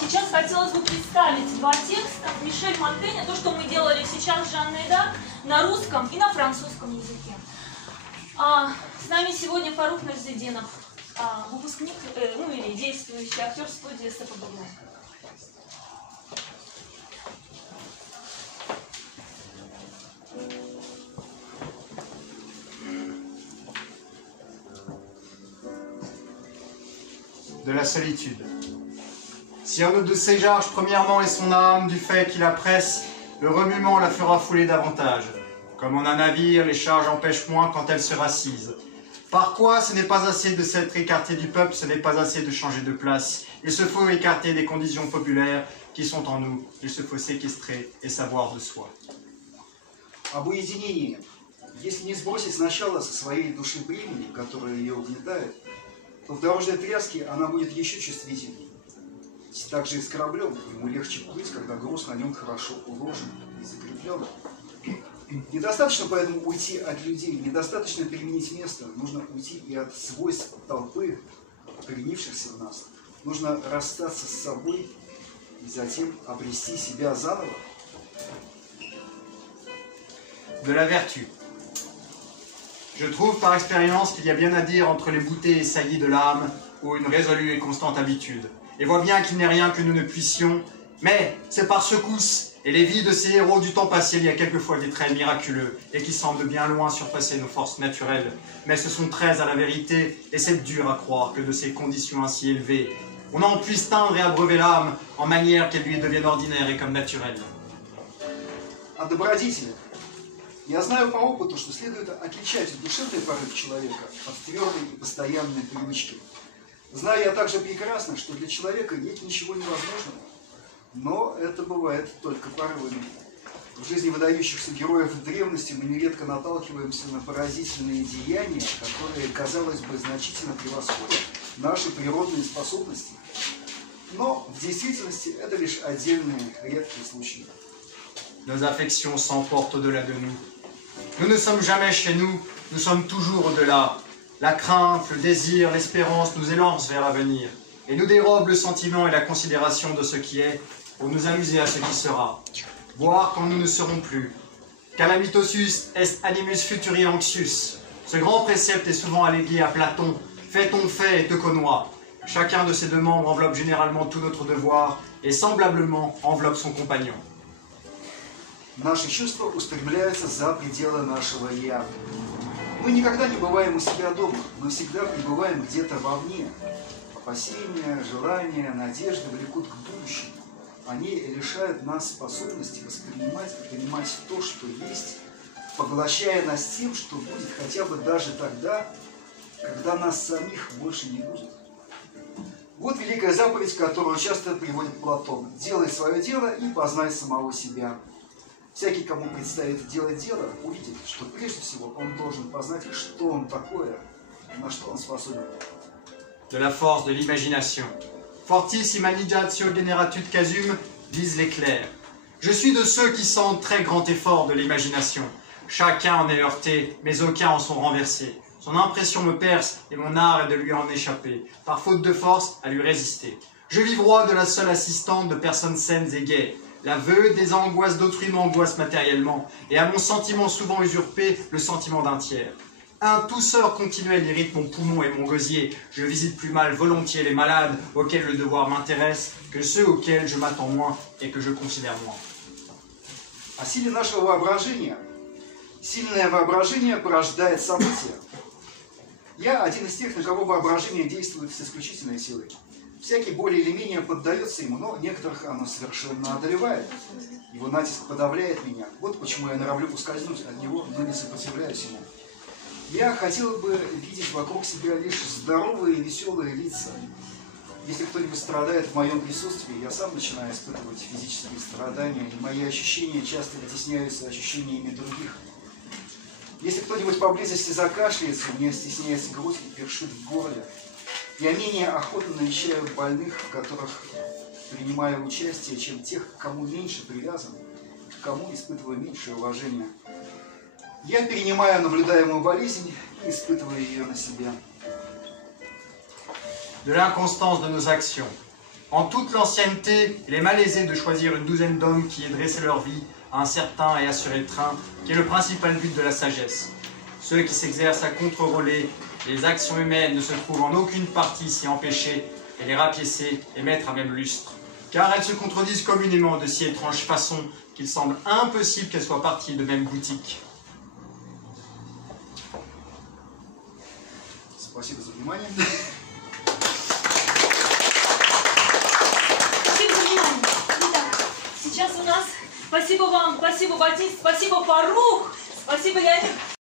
Сейчас хотелось бы представить два текста Мишель Монтэня, то, что мы делали сейчас с Жанной Дарк, на русском и на французском языке. С нами сегодня Фарух Нурзидинов, выпускник, ну или действующий актер студии СПБГУ. De la solitude. Si un de ses charges, premièrement, est son âme, du fait qu'il la presse, le remuement la fera fouler davantage. Comme en un navire, les charges empêchent moins quand elles se rassisent. Par quoi ce n'est pas assez de s'être écarté du peuple, ce n'est pas assez de changer de place. Il se faut écarter des conditions populaires qui sont en nous. Il se faut séquestrer et savoir de soi. Об уединении. Если не сбросить сначала со своей души бремени, которое ее угнетает, то в дорожной тряске она будет еще чувствительнее. Также и с кораблем ему легче плыть, когда груз на нем хорошо уложен и закреплен. Недостаточно поэтому уйти от людей, недостаточно переменить место, нужно уйти и от свойств толпы, укоренившихся в нас. Нужно расстаться с собой и затем обрести себя заново. De la vertu. Je trouve par expérience qu'il y a bien à dire entre les bouteilles et saillies de l'âme ou une résolue et constante habitude. Et vois bien qu'il n'est rien que nous ne puissions, mais c'est par secousses et les vies de ces héros du temps passé, il y a quelquefois des traits miraculeux et qui semblent bien loin surpasser nos forces naturelles. Mais ce sont traits à la vérité et c'est dur à croire que de ces conditions ainsi élevées, on en puisse teindre et abreuver l'âme en manière qu'elle lui devienne ordinaire et comme naturelle. О добродетели. Я знаю по опыту, что следует отличать душевный порыв человека от твердой и постоянной привычки. Знаю я также прекрасно, что для человека нет ничего невозможного, но это бывает только порывами. В жизни выдающихся героев древности мы нередко наталкиваемся на поразительные деяния, которые, казалось бы, значительно превосходят наши природные способности. Но в действительности это лишь отдельные редкие случаи. Nos affections s'emportent au-delà de nous. Nous ne sommes jamais chez nous, nous sommes toujours au-delà. La crainte, le désir, l'espérance nous élancent vers l'avenir et nous dérobent le sentiment et la considération de ce qui est pour nous amuser à ce qui sera, voir quand nous ne serons plus. Calamitosus est animus futuri anxius. Ce grand précepte est souvent allégué à Platon. Fais ton fait et te connois. Chacun de ces deux membres enveloppe généralement tout notre devoir et semblablement enveloppe son compagnon. Наши чувства устремляются за пределы нашего «я». Мы никогда не бываем у себя дома, мы всегда пребываем где-то вовне. Опасения, желания, надежды влекут к будущему. Они лишают нас способности воспринимать и понимать то, что есть, поглощая нас тем, что будет хотя бы даже тогда, когда нас самих больше не будет. Вот великая заповедь, которую часто приводит Платон. Делай свое дело и познай самого себя. Всякий, кому предстоит делать дело, увидит, что прежде всего он должен познать, что он такое, на что он способен. De la force de l'imagination. Fortis imaginatio generatud casum, disent les clercs. Je suis de ceux qui sentent très grand effort de l'imagination. Chacun en est heurté, mais aucun en sont renversés. Son impression me perce et mon art est de lui en échapper, par faute de force à lui résister. Je vis roi de la seule assistante de personnes saines et gaies. L'aveu des angoisses d'autrui m'angoisse matériellement, et à mon sentiment souvent usurpé le sentiment d'un tiers. Un tousseur continuel irrite mon poumon et mon gosier. Je visite plus mal volontiers les malades auxquels le devoir m'intéresse que ceux auxquels je m'attends moins et que je considère moins. О силе нашего воображения. Сильное воображение порождает события. Я один из тех, на кого воображение действует с исключительной силой. Всякий более или менее поддается ему, но некоторых оно совершенно одолевает. Его натиск подавляет меня. Вот почему я норовлю ускользнуть от него, но не сопротивляюсь ему. Я хотел бы видеть вокруг себя лишь здоровые и веселые лица. Если кто-нибудь страдает в моем присутствии, я сам начинаю испытывать физические страдания, и мои ощущения часто вытесняются ощущениями других. Если кто-нибудь поблизости закашляется, у меня стесняется грудь и першит в горле. Я менее охотно навещаю больных, в которых принимаю участие, чем тех, к кому меньше привязан, к кому испытываю меньшее уважение. Я перенимаю наблюдаемую болезнь и испытываю ее на себе. De l'inconstance de nos actions. En toute l'ancienneté, il est malaisé de choisir une douzaine d'hommes qui aient dressé leur vie à un certain et assuré train, qui est le principal but de la sagesse. Ceux qui s'exercent à contre-rôler les actions humaines ne se trouvent en aucune partie s'y empêcher et les rapiécer et mettre à même lustre. Car elles se contredisent communément de si étrange façon qu'il semble impossible qu'elles soient parties de même boutique. Спасибо за внимание. Спасибо за внимание. Итак, сейчас у нас спасибо вам, спасибо Батист, спасибо Фарух, спасибо Леонид.